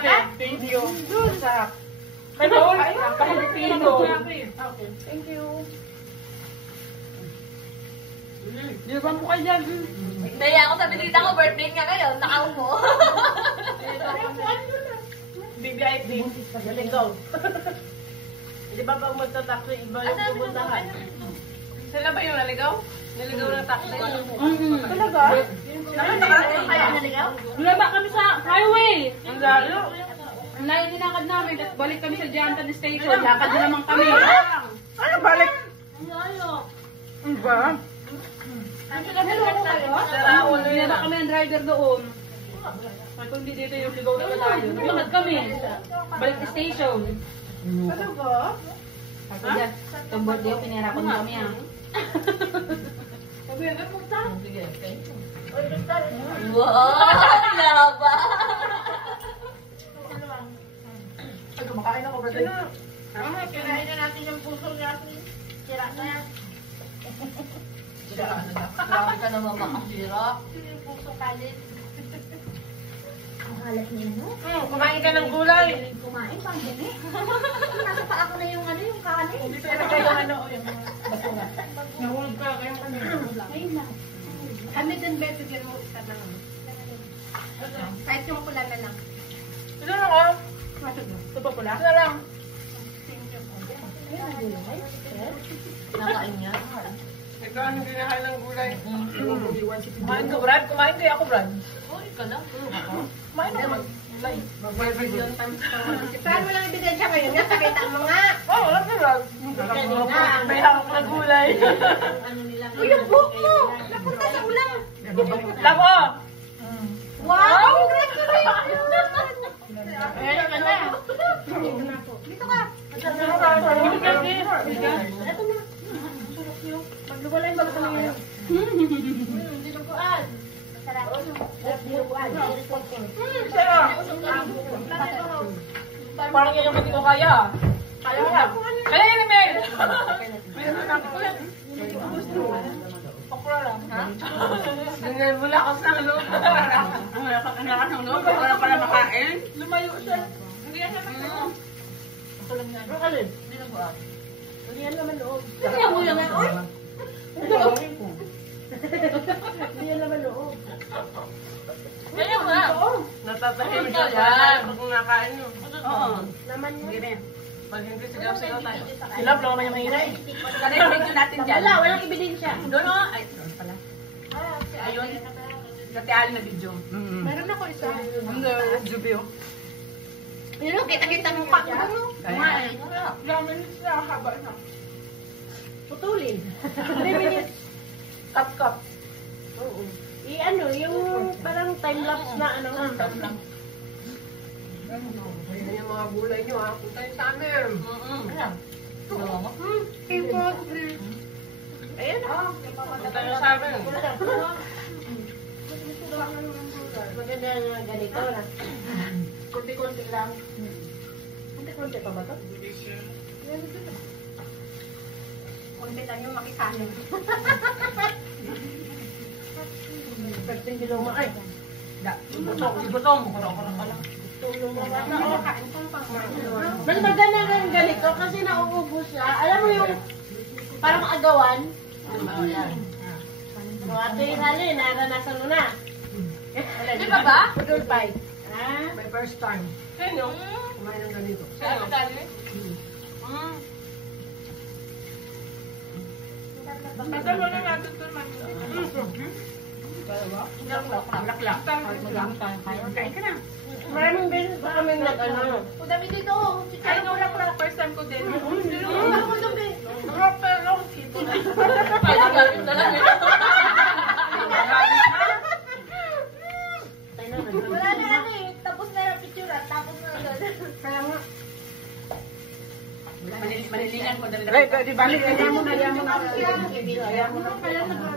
ate. Thank you. Sarap. May bowl. Pilipino. Thank you. Di ba mo kayo dyan? Naya ako sa binita ko, birthday nga ngayon, nakaupo. BBIP. Naligaw. Di ba pag magtatakso, iba yung pumuntahan? Sila ba yung naligaw? Naligaw na taxi? Talaga? Kaya naligaw? Laba kami sa highway. Ang lalo. Ang layo ninakad namin. Tapos balik kami sa Jantan Station. Lakad na naman kami. Ano balik? Ang layo. Ano ba? Sara, hindi na kami ang driver doon. Kung hindi dito yung ligaw na tayo. Lakad kami. Balik sa station. Talaga? Sabi dyan, itong birthday ko, pinirapan mo kami ah. Sabi nga mo ta. Sige, thank you. Wow! Laba! Ay, kumakain ako, brother. Kinain na natin yung puso niya. Sira na yan. Grabe ka naman makasira. Yung puso kalit. Ang halat niya, no? Kumain ka ng gulay. Kumain, pang dumi. Nasa pa ako na yung ano, yung kanin. Hindi pa kayo ano, yung basura. Nahulog ka, kaya kami. Ayun na. Kami din, Beth, bigyan mo isa ng ano. Kahit yung pula na lang. Ito lang, oh. Ito pa pula? Ito lang. Nakain niya. Ito ang ginahan ng gulay. Kumain ka, Brad? Kumain kayo ako, Brad? Uy, ka lang. Kumain ako ng gulay. Saan mo lang ebidensya ngayon? Nga, pakita mo nga. Oo, wala ka, Brad. May hawak na gulay. Uy, yung buhok mo. Napunta sa ulam. Lako! Wow! Congratulations! Ayan ka na. Dito ka. Ito na. Ito na. Magluwalay ba ito ngayon? Dinuguan. Masarap. Dinuguan. Parang yan yung hindi ko kaya. Kaya mo na. Kaya yan, Mel! Pakura lang. Ha? Ganyan mo lakas ng loob. Ang lakas ng loob. Wala pala makain. Lumayo siya. Hindi yan siya makita. Ako lang yan. Ano alin? Dinuguan. Hindi yan naman loob. Hindi ako lang yan. Uy! Hindi yan naman loob. Kaya mo na. Natatahimik ka yan. Kung nakain nyo. Oo. Naman yun. Pag hindi sigaw-sigaw tayo. Sila, blanco naman yung mahinay. Ano yung video natin dyan? Wala, walang ebidensya. Doon o. Ay, doon pala. Ayun. Dati alin na video. Meron ako isa. Hindi, Jubio. Yun o, kita-kita mo pa. Ano? Kumain. Lamin siya, haba na. Putulin. 3 minutes. Kap-kap. Oo. I-ano, yung parang time-lapse na ano. Lang. Ayan yung mga gulay nyo ha. Punta yun sa amin. Ayan. Ayun na. Punta yun sa amin. Maganda na ganito na. Kunti-kunti lang. Kunti-kunti pa ba ito? Kunti lang yung makikain. 13 kilo mo. Ay, Ibutong. Bukara-kara ka lang. tulong mo. Mas maganda na yung ganito kasi nauubos siya. Alam mo yung parang agawan. So, ate Hali, naranasan mo na. Di ba ba? Pudol pie. Ha? My first time. Sino? Kumain ng ganito. Sino? Ito mo na natin ito man. Laklak. Kain ka na. Maraming beses pa kami nag-ano. O dami dito. Ay, wala ko first time ko din. Ako dami. Pero, Ay, dami na lang eh. Wala na ano eh. Tapos na yung picture at tapos na doon. Kaya nga. Manilingan ko dali. di balik. Kaya mo na. Kaya mo na.